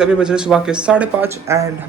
अभी बज रहे सुबह के 5:30 एंड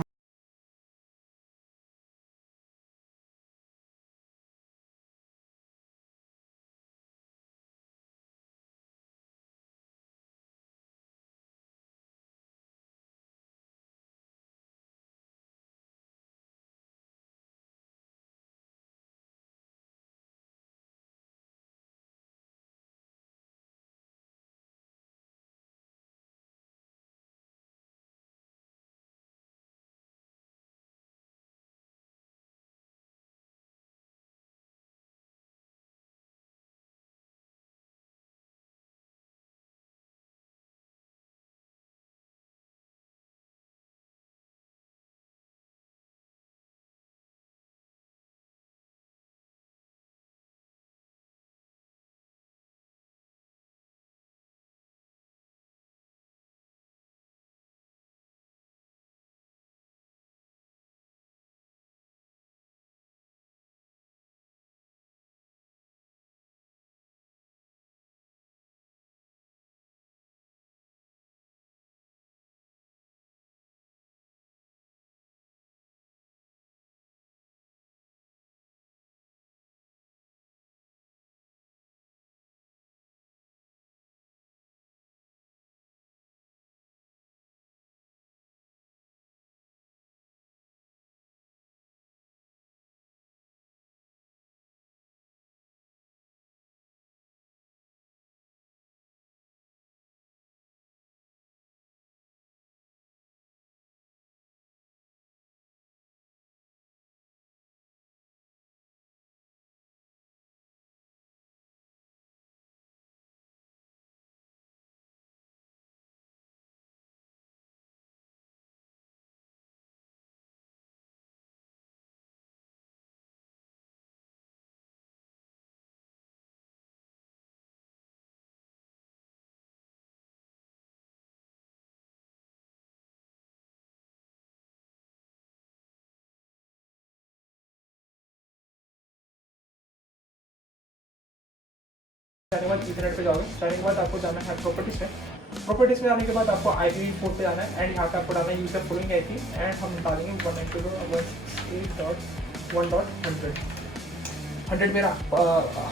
जाने के बाद इंटरनेट पे जाओगे। जाने के बाद आपको जाना है प्रॉपर्टीज में। प्रॉपर्टीज में आने के बाद आपको IPv4 पे जाना है एंड यहाँ पे आपको डालना है यूजर फॉलोइंग IP एंड हम डालेंगे 192.168.1.100।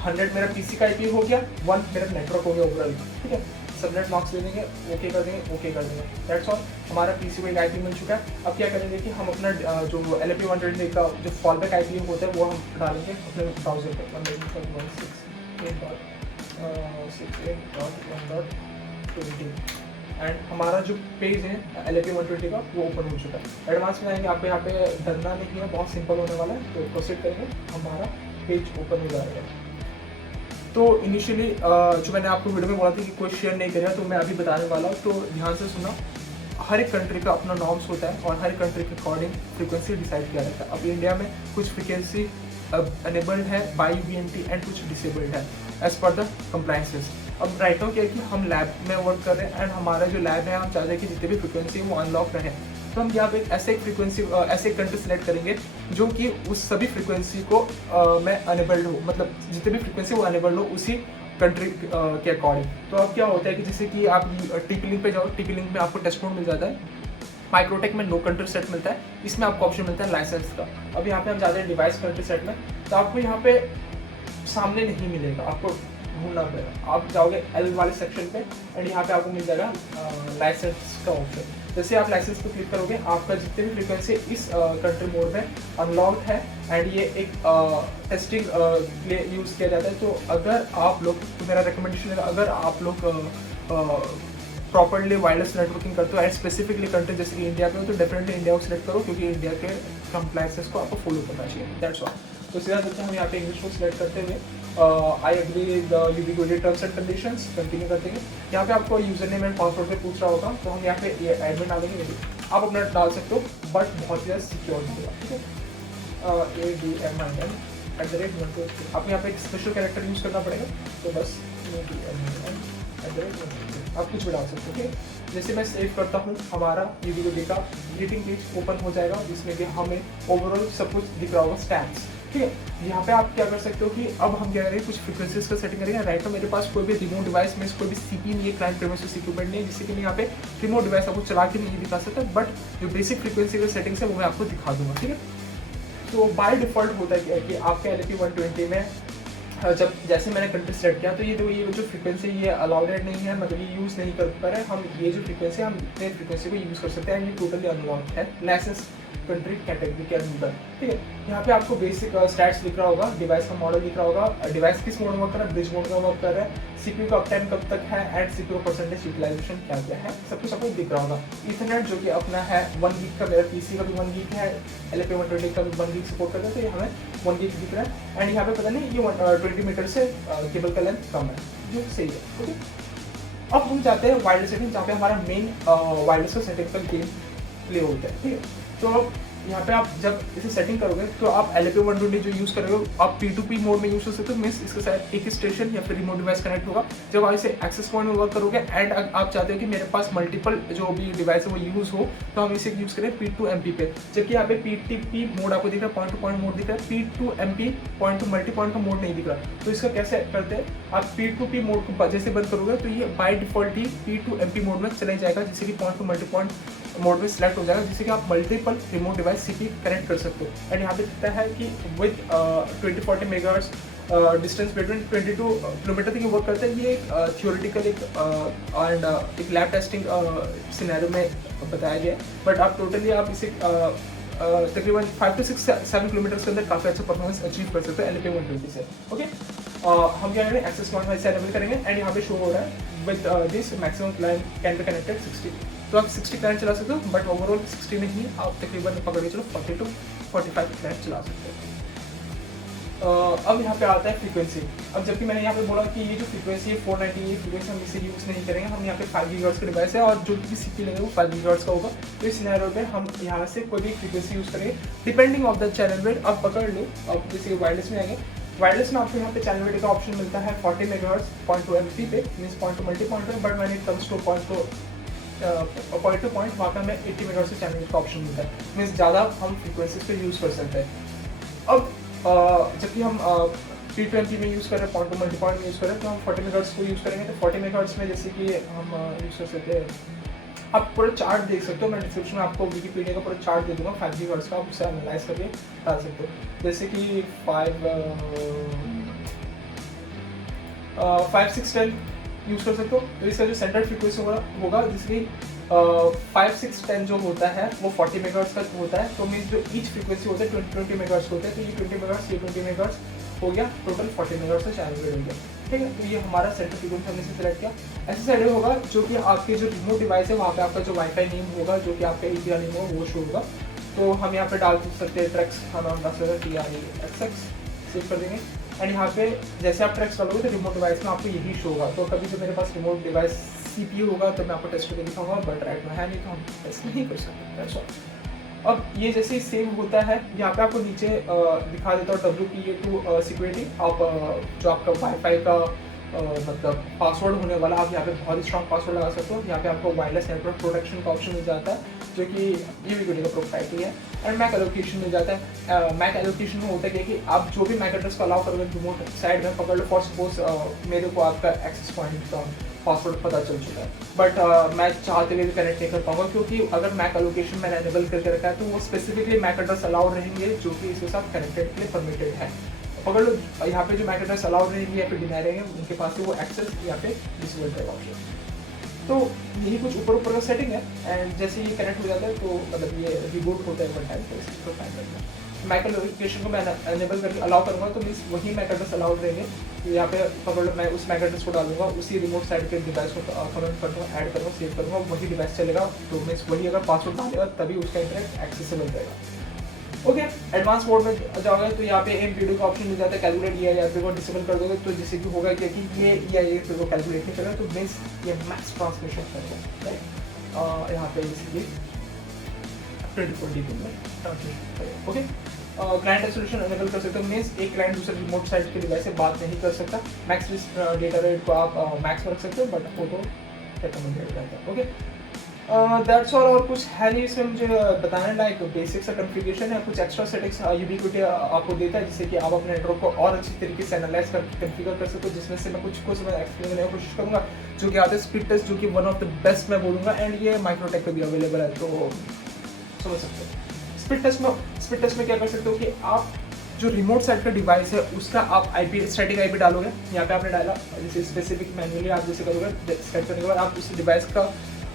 100 मेरा PC का IP हो गया, 1 मेरा नेटवर्क हो गया ओवरऑल। ठीक है, सबनेट मार्क्स ले लेंगे, ओके कर देंगे, ओके कर देंगे, दैट्स ऑल। हमारा PC को एक IP मिल चुका है। अब क्या करेंगे कि हम अपना जो LAP120 का जो फॉलबैक IP होता है वो हम डालेंगे अपने ब्राउजर पे 168.168.1.20 एंड हमारा जो पेज है LAP120 का वो ओपन हो चुका है। एडवांस में आएंगे, आपको यहाँ पे डरना नहीं है, बहुत सिंपल होने वाला है। तो प्रोसीड करेंगे, हमारा पेज ओपन हो जाएगा। तो इनिशियली जो मैंने आपको वीडियो में बोला था कि कोई शेयर नहीं करेगा, तो मैं अभी बताने वाला हूँ, तो ध्यान से सुना। हर एक कंट्री का अपना नॉर्म्स होता है और हर एक कंट्री के अकॉर्डिंग फ्रीक्वेंसी डिसाइड किया जाता है। अब इंडिया में कुछ फ्रीक्वेंसी अनेबल्ड है बाई VNT एंड कुछ डिसेबल्ड है एज पर द कंप्लाइंसेस। अब राइट नाउ क्या है कि हम लैब में वर्क कर रहे हैं एंड हमारा जो लैब है, हम चाहते हैं कि जितने भी फ्रीक्वेंसी है वो अनलॉक रहे। तो हम यहाँ पे ऐसे एक फ्रीक्वेंसी ऐसे एक कंट्री सेलेक्ट करेंगे जो कि उस सभी फ्रीक्वेंसी को में अनेबल्ड हो, मतलब जितने भी फ्रीक्वेंसी वो अनेबल्ड हो उसी कंट्री के अकॉर्डिंग। तो अब क्या होता है कि जैसे कि आप TP लिंक पे जाओ, TP लिंक में आपको टेस्ट मोड मिल जाता है। माइक्रोटेक में नो कंट्री सेट मिलता है, इसमें आपको ऑप्शन मिलता है लाइसेंस का। अब यहाँ पे हम जाते हैं डिवाइस कंट्री सेट में, तो आपको यहाँ पे सामने नहीं मिलेगा, आपको ढूंढना पड़ेगा। आप जाओगे L वाले सेक्शन पे एंड यहाँ पे आपको मिल जाएगा लाइसेंस का ऑप्शन। जैसे आप लाइसेंस पे क्लिक करोगे, आपका जितने भी फ्रीक्वेंसी इस कंट्री मोड में अनलॉक्ड है एंड ये एक टेस्टिंग के लिए यूज़ किया जाता है। तो अगर आप लोग, तो मेरा रिकमेंडेशन है, अगर आप लोग प्रॉपरली वायरलेस नेटवर्किंग करते हो एंड स्पेसिफिकली कंट्री जैसे कि इंडिया पे हो, तो डेफिनेटली इंडिया को सिलेक्ट करो, क्योंकि इंडिया के कंप्लायंसेस को आपको फॉलो करना चाहिए, दैट्स ऑल। तो सीधा देखते हैं हम यहाँ पे इंग्लिश को सिलेक्ट करते हुए I agree the Ubiquiti terms and conditions continue करते हैं। यहाँ पे आपको यूजर नेम एंड पासवर्ड पे पूछ रहा होगा, तो हम यहाँ पे एडमिन डालेंगे, नहीं आप अपना डाल सकते हो बट बहुत ज़्यादा सिक्योर होगा। ठीक है, ADMIN @123। आपको यहाँ पे एक स्पेशल कैरेक्टर यूज़ करना पड़ेगा, तो बस ADMIN @123 आप कुछ भी डाल सकते हो। ठीक है, जैसे मैं सेव करता हूँ, हमारा यूबीक्विटी का ग्रीटिंग पेज ओपन हो जाएगा, जिसमें कि हमें ओवरऑल सब कुछ दिख रहा होगा, स्टैट्स। ठीक है। यहाँ पे आप क्या कर सकते हो कि अब हम क्या करेंगे, कुछ फ्रीक्वेंसीज का सेटिंग करेंगे। राइट नाउ मेरे पास कोई भी रिमोट डिवाइस में कोई भी सीपी नहीं है, क्लाइंट प्रीमिसेस इक्विपमेंट नहीं है, जिससे कि मैं यहाँ पे रिमोट डिवाइस आपको चला के नहीं दिखा सकता, बट जो बेसिक फ्रीक्वेंसी का सेटिंग्स है वो मैं आपको दिखा दूंगा। ठीक है, तो बाय डिफॉल्ट होता है कि आपके LP120 में जब जैसे मैंने कंट्री सेलेक्ट किया तो ये जो फ्रीक्वेंसी ये अलाउडेड नहीं है, मतलब ये यूज़ नहीं कर पा रहे हम। ये जो फ्रीक्वेंसी हम इतने फ्रीक्वेंसी को यूज़ कर सकते हैं, ये टोटली अनलॉक्ड है लाइसेंस कंट्री कैटेगरी के अंदर। ठीक है, यहाँ पे आपको बेसिक स्टैट्स दिख रहा होगा, डिवाइस का मॉडल दिख रहा होगा, डिवाइस किस मोड में वर्क कर रहा है, ब्रिज मोड में वर्क कर रहा है, CPU का अपटाइम कब तक है एंड CPU परसेंटेज यूटिलाइजेशन क्या क्या है, सब कुछ आपको दिख रहा होगा। इथरनेट जो कि अपना है 1 गीग का, मेरा PC का भी 1 गीग है, LP120 का भी 1 गीग सपोर्ट करता है, तो ये हमें 1 गीग दिख रहा है। एंड यहाँ पे पता नहीं ये 20 मीटर से केबल का लेंथ कम है, जो सही है। ओके, अब हम जाते हैं वायरलेस सेटिंग, जहाँ पे हमारा मेन वायरलेस का सेटिंग का गेम प्ले होता है। ठीक है, तो यहाँ पे आप जब इसे सेटिंग करोगे तो आप LP120 जो यूज़ कर रहे हो आप P2P मोड में यूज़ कर सकते हो, मीन्स इसके साथ एक स्टेशन या फिर रिमोट डिवाइस कनेक्ट होगा। जब आप इसे एक्सेस पॉइंट में वर्क करोगे एंड आप चाहते हो कि मेरे पास मल्टीपल जो भी डिवाइस है वो यूज़ हो, तो हम इसे यूज़ करें P2MP पे। जबकि यहाँ पे PTP मोड आपको दिख रहा है, पॉइंट टू पॉइंट मोड दिख रहा है, P2MP point to multi point का मोड नहीं दिख रहा। तो इसका कैसे करते हैं, आप P2P मोड को जैसे बंद करोगे तो ये by default he P2MP mode में चले जाएगा, जिससे कि point to multi point mode में सिलेक्ट हो जाएगा, जिससे कि आप multiple remote device CP connect कर सकते हो। एंड यहाँ पे दिखता है कि with 20-40 megahertz distance between 22 kilometre तक ये वर्क करता है। ये एक थियोरेटिकल एक लैब टेस्टिंग सिनेरियो में बताया गया है, बट आप टोटली आप इसे तकरीबन 5 to 6-7 किलोमीटर के अंदर काफ़ी अच्छा परफॉर्मेंस अचीव कर सकते हैं LP120 से। ओके, हम क्या करेंगे, एक्सेस पॉइंट से एनेबल करेंगे एंड यहाँ पे शो हो रहा है with this maximum client can be connected 60। तो आप 60 क्लाइंट चला सकते हो, बट ओवरऑल 60 नहीं, आप तकरीबन पकड़ के चलो 40 to 45 क्लाइंट चला सकते हो। अब यहाँ पे आता है फ्रीक्वेंसी। अब जबकि मैंने यहाँ पे बोला कि ये जो फ्रीक्वेंसी है 490, ये फ्रीक्वेंसी हम इसे यूज़ नहीं करेंगे, हम यहाँ पे 5 गीगाहर्ट्ज़ का डिवाइस है और जो भी CP लेंगे वो 5 गीगाहर्ट्ज़ का होगा। तो इस सिनेरियो पे हम यहाँ से कोई भी फ्रीक्वेंसी यूज़ करेंगे depending of the channel width. अब पकड़ लो, अब जैसे वायरलेस में आएंगे, वायरलेस में आपको यहाँ पे चैनल वेट का ऑप्शन मिलता है 40 मेगाहर्ट्ज़ 0.2 MP पे, means point to multi point पे, but when it comes to point to point वहाँ पे हमें 80 मेगाहर्ट्ज़ से चैनल वेट का ऑप्शन मिलता है, मीन्स ज़्यादा हम फ्रीक्वेंसीज पे यूज़ कर सकते हैं। अब जबकि हम P2MP में यूज़ कर रहे हैं, पॉइंट टू मल्टी पॉइंट में यूज़ कर रहे हैं, तो हम 40 मेगाहर्ट्ज़ को यूज़ करेंगे। तो 40 मेगाहर्ट्ज़ में जैसे कि हम यूज़ कर सकते हैं, आप पूरा चार्ट देख सकते हो, मैं डिस्क्रिप्शन में आपको विकीपीडिया का पूरा चार्ट दे दूँगा 5 गीगाहर्ट्ज़ का, आप उसे एनालाइज करके डाल सकते हो। जैसे कि 5-6-10 यूज़ कर सकते हो। तो इसका जो सेंट्रल फ्रीक्वेंसी होगा जिसकी 5-6-10 जो होता है वो 40 मेगाहर्ट्ज़ का होता है। तो मीन्स जो ईच फ्रीक्वेंसी होता है 20 मेगाहर्ट्ज़ होता है, तो ये 20 मेगाहर्ट्ज़, ये 20 मेगाहर्ट्ज़ हो गया, टोटल 40 मेगाहर्ट्ज़ का चैनल वेट हो गया। ठीक है, तो ये हमारा सेंट्रल फ्रीक्वेंसी हमने से सिलेक्ट किया। ऐसे साइड होगा जो कि आपके जो रिमोट डिवाइस है वहाँ पे आपका जो वाईफाई नेम होगा, जो कि आपका एरिया नेम होगा वो शो होगा। तो हम यहाँ पे डाल सकते हैं ट्रैक्स, हम डाल सकते हैं TREXX, सेव कर देंगे। एंड यहाँ पे जैसे आप ट्रैक्स डालोगे तो रिमोट डिवाइस में आपको यही शो होगा। तो कभी जब मेरे पास रिमोट डिवाइस CPU होगा तो मैं आपको टेस्ट करके दिखाऊंगा, बट राइट में है नहीं तो हम टेस्ट नहीं कर सकते। अब ये जैसे ही सेव होता है, यहाँ पे आपको नीचे दिखा देता हूँ WPA2 सिक्योरिटी। आप जो आपका वाईफाई का मतलब पासवर्ड होने वाला, आप यहाँ पे बहुत स्ट्रॉन्ग पासवर्ड लगा सकते हो। यहाँ पे आपको वायरलेस नेटवर्क प्रोटेक्शन का ऑप्शन मिल जाता है, जो कि ये वीडियो का प्रोप्राइटरी है। एंड मैक एलोकेशन मिल जाता है। मैक एलोकेशन में होता है कि आप जो भी मैक एड्रेस को अलाउ करोगे रिमोट साइड में, पकड़ लो फॉर सपोज मेरे को आपका एक्सेस पॉइंट का पासवर्ड पता चल चुका है, बट मैं चाहते हुए भी कनेक्ट नहीं कर पाऊंगा, क्योंकि अगर मैक एलोकेशन मैंने एनेबल करके रखा है तो वो स्पेसिफिकली मैक एड्रेस अलाउड रहेंगे जो कि इसके साथ कनेक्टेड के लिए परमिटेड है। पकड़ लो यहाँ पे जो मैक एड्रेस अलाउड रहेंगे या फिर डिनाई रहेंगे उनके पास से वो एक्सेस यहाँ पे डिसेबल रहेगा ऑप्शन। तो यही कुछ ऊपर का सेटिंग है। एंड जैसे ये कनेक्ट हो जाता है तो मतलब ये रिबूट होता है वन टाइम, तो इसको फाइन करना है। मैक एलोकेशन को मैं एनेबल करके अलाउ करूँगा तो मीन्स वही मैक एड्रेस अलाउड रहेंगे। तो यहाँ पे पकड़ लो मैं उस मैक एड्रेस को डालूंगा, उसी रिमोट साइड के डिवाइस को कमेंट करूँगा, ऐड करूँगा, सेव करूँगा, वही डिवाइस चलेगा। तो मीन्स वही अगर पासवर्ड डालेगा तभी उसका इंटरनेट एक्सेसिबल रहेगा। ओके, एडवांस मोड में जाओगे तो यहाँ पे एम वीडियो का ऑप्शन मिल जाता है। कैलकुलेट EIRP को डिसेबल कर दोगे तो जिससे कि होगा कि ये EIRP को कैलकुलेट नहीं करेगा, तो मीन्स ये मैक्स ट्रांसमिशन करेगा, राइट। यहाँ पे इसलिए 24 DB में ट्रांसमिशन करेगा। ओके, क्लाइंट आइसोलेशन एनेबल कर सकते हो, मीन्स एक क्लाइंट दूसरे रिमोट साइट के डिवाइस से बात नहीं कर सकता। मैक्स डेटा रेट को आप मैक्स में रख सकते हो, बट फोटो रिकमेंडेड रहता है। ओके, दैट्स ऑल, और कुछ है नहीं इसमें मुझे बताना। लाइक बेसिक सा कॉन्फ़िगरेशन है, कुछ एक्स्ट्रा सेटिंग्स यूबिक्विटी आपको देता है जिससे कि आप अपने नेटवर्क को और अच्छी तरीके से एनालाइज करके कॉन्फ़िगर कर सकते हो, जिसमें से मैं कुछ मैं एक्सप्लेन करने की कोशिश करूँगा, जो कि आते हैं स्पीड टेस्ट, जो कि वन ऑफ द बेस्ट मैं बोलूँगा, एंड ये माइक्रोटेक पे भी अवेलेबल है, तो समझ सकते हो। स्पीड टेस्ट में क्या कर सकते हो कि आप जो रिमोट साइड का डिवाइस है उसका आप आईपी स्टैटिक आईपी डालोगे, यहाँ पे आपने डाला, जैसे स्पेसिफिक मैन्युअली आप जैसे करोगे, सेट करने के बाद आप उस डिवाइस का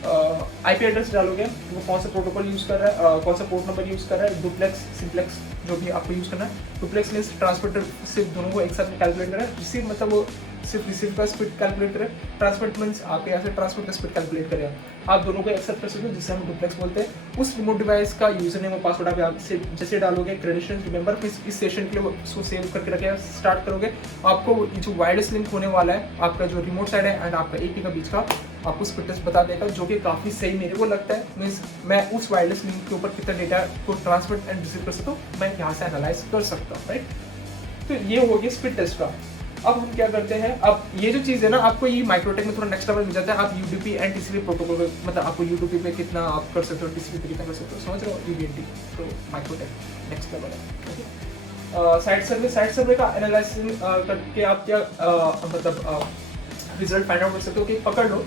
आईपी एड्रेस डालोगे, वो कौन सा प्रोटोकॉल यूज़ कर रहा है, कौन सा पोर्ट नंबर यूज़ कर रहा है, डुप्लेक्स सिंप्लेक्स जो भी आपको यूज़ करना है। डुप्लेक्स मीन्स ट्रांसमिटर सिर्फ दोनों को एक साथ में कैलकुलेट करें, रिसीव मतलब वो सिर्फ रिसीव का स्पीड कैलकुलेट करें, ट्रांसमिट मीन्स आपके यहाँ से ट्रांसमिट का स्पीड कैलकुलेट करें। आप दोनों को एक्सेप्ट कर सकते हो, जिससे हम डुप्लेक्स बोलते हैं। उस रिमोट डिवाइस का यूजर नेम और पासवर्ड आप यहाँ से जैसे डालोगे, क्रेडेंशियल्स रिमेंबर इस सेशन के लिए उसको सेव करके रखे, स्टार्ट करोगे, आपको जो वायरलेस लिंक होने वाला है आपका जो रिमोट साइड है एंड आपका एपी का बीच का, आपको स्पीड टेस्ट बता देगा, जो कि काफ़ी सही मेरे को लगता है। मीन्स मैं उस वायरलेस लिंक के ऊपर कितना डेटा को ट्रांसमिट एंड रिसीव कर सकता हूँ, मैं यहाँ से एनालाइज कर सकता हूँ, राइट। तो ये हो गया स्पीड टेस्ट का। अब हम क्या करते हैं, अब ये जो चीज़ है ना, आपको ये माइक्रोटेक में थोड़ा नेक्स्ट लेवल मिल जाता है। आप यूडीपी एंड टीसीपी प्रोटोकॉल, मतलब आपको यूडीपी पे कितना आप कर सकते हो, टीसीपी पे कितना कर सकते हो, समझ रहे हो, यूडीएनटी। तो माइक्रोटेक नेक्स्ट लेवल है। साइट सर्वे का एनालिसिस करके आप क्या मतलब रिजल्ट फाइंड आउट कर सकते हो कि पकड़ लो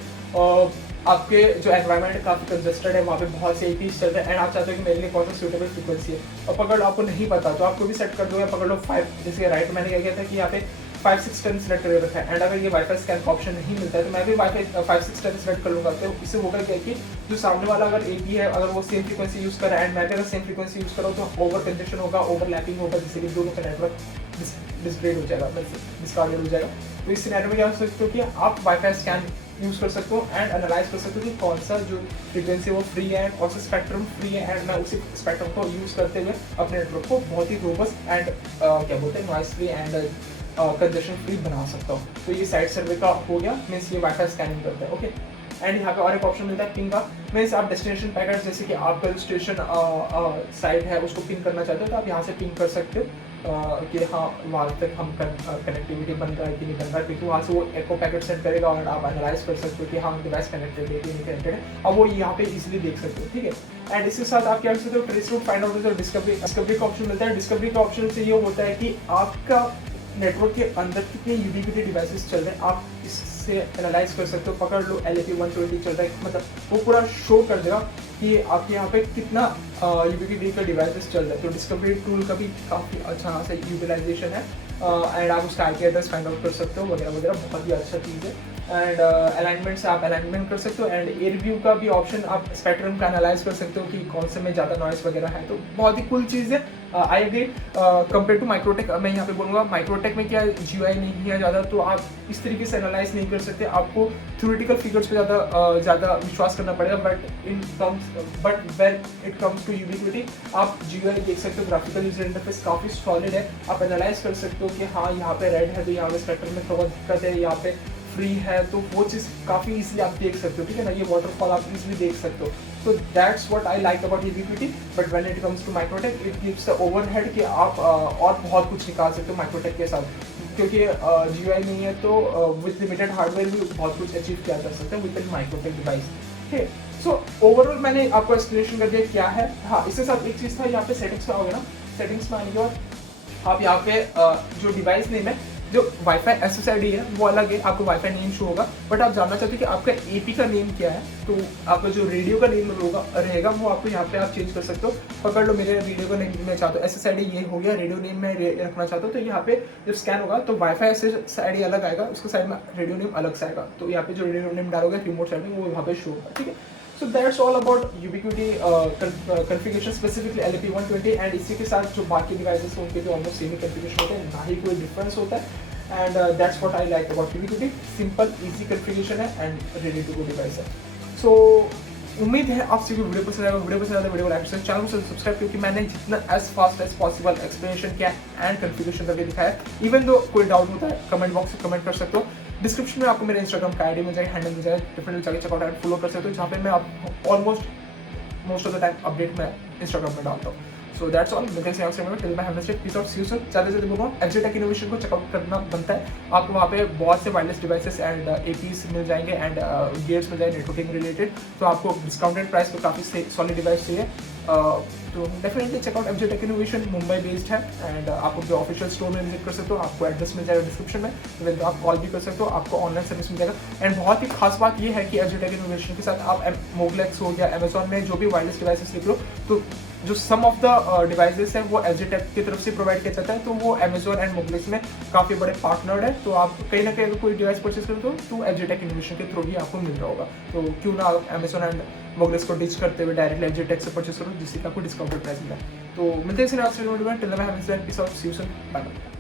आपके जो एनवायरनमेंट काफ़ी कंजेस्टेड है, वहाँ पे बहुत से APs चल रहे हैं एंड आप चाहते हो कि मेरे लिए कौन सा सूटेबल फ्रीक्वेंसी है, और पकड़ लो आपको नहीं पता तो आपको भी सेट कर दो, या पकड़ लो 5, जैसे राइट मैंने क्या किया था कि यहाँ पे 5, 6, 10 सेलेक्ट करके रखा है, एंड अगर ये वाईफाई स्कैन का ऑप्शन नहीं मिलता है तो मैं भी वाईफाई 5, 6, 10 सेलेक्ट कर लूँगा। तो इससे होगा क्या कि जो सामने वाला अगर AP है, अगर वो सेम फ्रीक्वेंसी यूज़ कर रहा है एंड मैं भी अगर सेम फ्रीक्वेंसी यूज़ कर रहा हूँ, तो ओवर कंजेशन होगा, ओवरलैपिंग होगा, जिससे कि दोनों का नेटवर्क डिस्ग्रेड हो जाएगा, डिस्कार्डेड हो जाएगा। तो इस सिनेरियो में क्या कर सकते हो कि आप वाईफाई स्कैन यूज़ कर सकते हो एंड एनालाइज कर सकते हो कि कौन सा जो फ्रीक्वेंसी वो फ्री है, कौन सा स्पेक्ट्रम फ्री है, एंड मैं उसी स्पेक्ट्रम को यूज़ करते हुए अपने नेटवर्क को बहुत ही रोबस्ट एंड क्या बोलते हैं noise free and congestion free बना सकता हूँ। तो ये साइट सर्वे का हो गया, मीन्स ये वाईफाई स्कैनिंग करता है, ओके। एंड यहाँ पे और एक ऑप्शन मिलता है पिंग का, मीन्स आप डेस्टिनेशन पैकेट, जैसे कि आपका जो स्टेशन साइट है उसको पिंग करना चाहते हो तो आप यहाँ से पिंग कर सकते हो कि हाँ वहाँ तक हम कनेक्टिविटी बन रहा है कि नहीं बन रहा है, क्योंकि वहाँ से वो एको पैकेट सेंड करेगा और आप एनालाइज कर सकते हो कि हाँ डिवाइस कनेक्टेड है कि नहीं कनेक्टेड है, अब वो यहाँ पे इजीली देख सकते हो, ठीक है। एंड इसके साथ आप क्या कर सकते हो, trace route find out, discovery का ऑप्शन मिलता है। डिस्कवरी का ऑप्शन से ये होता है कि आपका नेटवर्क के अंदर कितने यूबिक्विटी डिवाइसेस चल रहे हैं, आप इससे एनालाइज कर सकते हो। पकड़ लो LAP120 चल रहा है, मतलब वो पूरा शो कर देगा कि आपके यहाँ पे कितना यूबिक्विटी का डिवाइसेस चल रहा है। तो डिस्कवरी टूल का भी काफ़ी अच्छा से यूटिलाइजेशन है एंड आप उसका IP एड्रेस फाइंड आउट कर सकते हो वगैरह वगैरह, बहुत ही अच्छा चीज़ है। एंड अलाइनमेंट से आप अलाइनमेंट कर सकते हो, एंड एयर व्यू का भी ऑप्शन, आप स्पेक्ट्रम का एनालाइज कर सकते हो कि कौन से में ज़्यादा नॉइस वगैरह है, तो बहुत ही कूल चीज़ है। I agree, compare to MikroTik मैं यहाँ पे बोलूँगा माइक्रोटेक में क्या GUI नहीं है ज़्यादा, तो आप इस तरीके से एनालाइज नहीं कर सकते, आपको थ्योरेटिकल फिगर्स पे ज़्यादा विश्वास करना पड़ेगा। But when it comes to Ubiquiti आप GUI देख सकते हो, ग्राफिकल यूजर इंटरफेस काफ़ी सॉलिड है, आप एनालाइज कर सकते हो कि हाँ यहाँ पे रेड है तो यहाँ पे स्पेक्ट्रम में थोड़ा दिक्कत है, यहाँ पे फ्री है, तो वो चीज़ काफ़ी इजीली आप देख सकते हो, ठीक है ना, ये वाटरफॉल आप इजीली देख सकते हो। तो that's what I like about Ubiquiti. But when it comes to MikroTik it gives the overhead कि आप और बहुत कुछ निकाल सकते हो माइक्रोटेक के साथ, क्योंकि GUI नहीं है तो विद लिमिटेड हार्डवेयर भी बहुत कुछ अचीव किया जा सकता है विद इन माइक्रोटेक डिवाइस, ठीक है। सो ओवरऑल मैंने आपको एक्सप्लेनेशन कर दिया क्या है। हाँ, इसके साथ एक चीज़ था, यहाँ पे सेटिंग्स का हो गया ना, सेटिंग्स में आने के बाद आप यहाँ पे जो डिवाइस नेम है, जो वाईफाई SSID है वो अलग है, आपको वाईफाई नेम शो होगा, बट आप जानना चाहते हो कि आपका AP का नेम क्या है, तो आपका जो रेडियो का नेम रहेगा वो आपको यहाँ पे आप चेंज कर सकते हो। पकड़ लो मेरे रेडियो का नेम मैं चाहता हूँ SSID ये हो गया, रेडियो नेम मैं रखना चाहता हूँ, तो यहाँ पे जब स्कैन होगा तो वाईफाई SSID अलग आएगा, उसके साइड में रेडियो नेम अलग से आएगा, तो यहाँ पे जो रेडियो नेम डालोगे रिमोट साइड में वो यहाँ पे शो होगा, ठीक है। So that's all about Ubiquiti configuration, specifically LAP120, and इसी के साथ जो बाकी डिवाइसेस हैं उनके जो ऑलमोस्ट सेम ही कन्फिगरेशन होते हैं, ना ही कोई डिफरेंस होता है। And that's what I like about Ubiquiti, simple easy configuration है and ready to go device है। सो उम्मीद है आप सभी वीडियो पसंद आएगा, वीडियो पसंद आए वीडियो को लाइक शेयर, चैनल को सब्सक्राइब, क्योंकि मैंने जितना as fast as possible explanation किया एंड कन्फिगरेशन करके दिखाया। इवन दो कोई डाउट होता है कमेंट बॉक्स में कमेंट कर सकते हो, डिस्क्रिप्शन में आपको मेरे इंस्टाग्राम का ID मिल जाएगा, हैंडल मिल जाएगा, डिफरेंट जाके चेकआउट एंड फॉलो कर सकते हो, जहाँ पे मैं आप almost most of the time update मैं इंस्टाग्राम में डालता हूँ। सो दैट्स ऑल, मिलते हैं नेक्स्ट वीडियो में। Till then have a nice day, peace out, see you soon. ज़्यादा से ज़्यादा बोल रहा हूँ एग्जीटेक इनोवेशन को चेकआउट करना बनता है। आपको वहाँ पे बहुत से वायरलेस डिवाइसेस एंड एपीस मिल जाएंगे एंड गियर्स मिल जाएंगे नेटवर्किंग रिलेटेड। तो आपको डिस्काउंटेड प्राइस पे काफ़ी सॉलिड डिवाइस चाहिए तो definitely check out Exitech Innovation. Mumbai based है एंड आप जो ऑफिशियल स्टोर में विजिट कर सकते हो, आपको एड्रेस मिल जाएगा डिस्क्रिप्शन में, तो आप कॉल भी कर सकते हो, आपको ऑनलाइन सर्विस मिल जाएगा। एंड बहुत ही खास बात ये है कि एग्जीटेक इनोवेशन के साथ आप मोगलेक्स हो गया, अमेजॉन में जो भी वायरलेस डिवाइसेस देख लो, तो जो सम ऑफ द डिवाइसेस हैं वो एग्जीटेक की तरफ से प्रोवाइड किया जाता है। तो वो अमेजॉन एंड मोगलेक्स में काफ़ी बड़े पार्टनर है। तो आप कहीं ना कहीं अगर कोई डिवाइस परचेज करते हो तो एग्जीटेक इनोवेशन के थ्रू ही आपको मिल रहा होगा। तो क्यों ना अमेजॉन एंड मोगलेक्स को डिच करते हुए डायरेक्टली एग्जीटेक से परचेज करो, जिससे आपको डिस्काउंटेड प्राइस मिला। तो मिलते हैं नेक्स्ट वीडियो में। Till then have a nice day, peace out, see you soon, bye bye.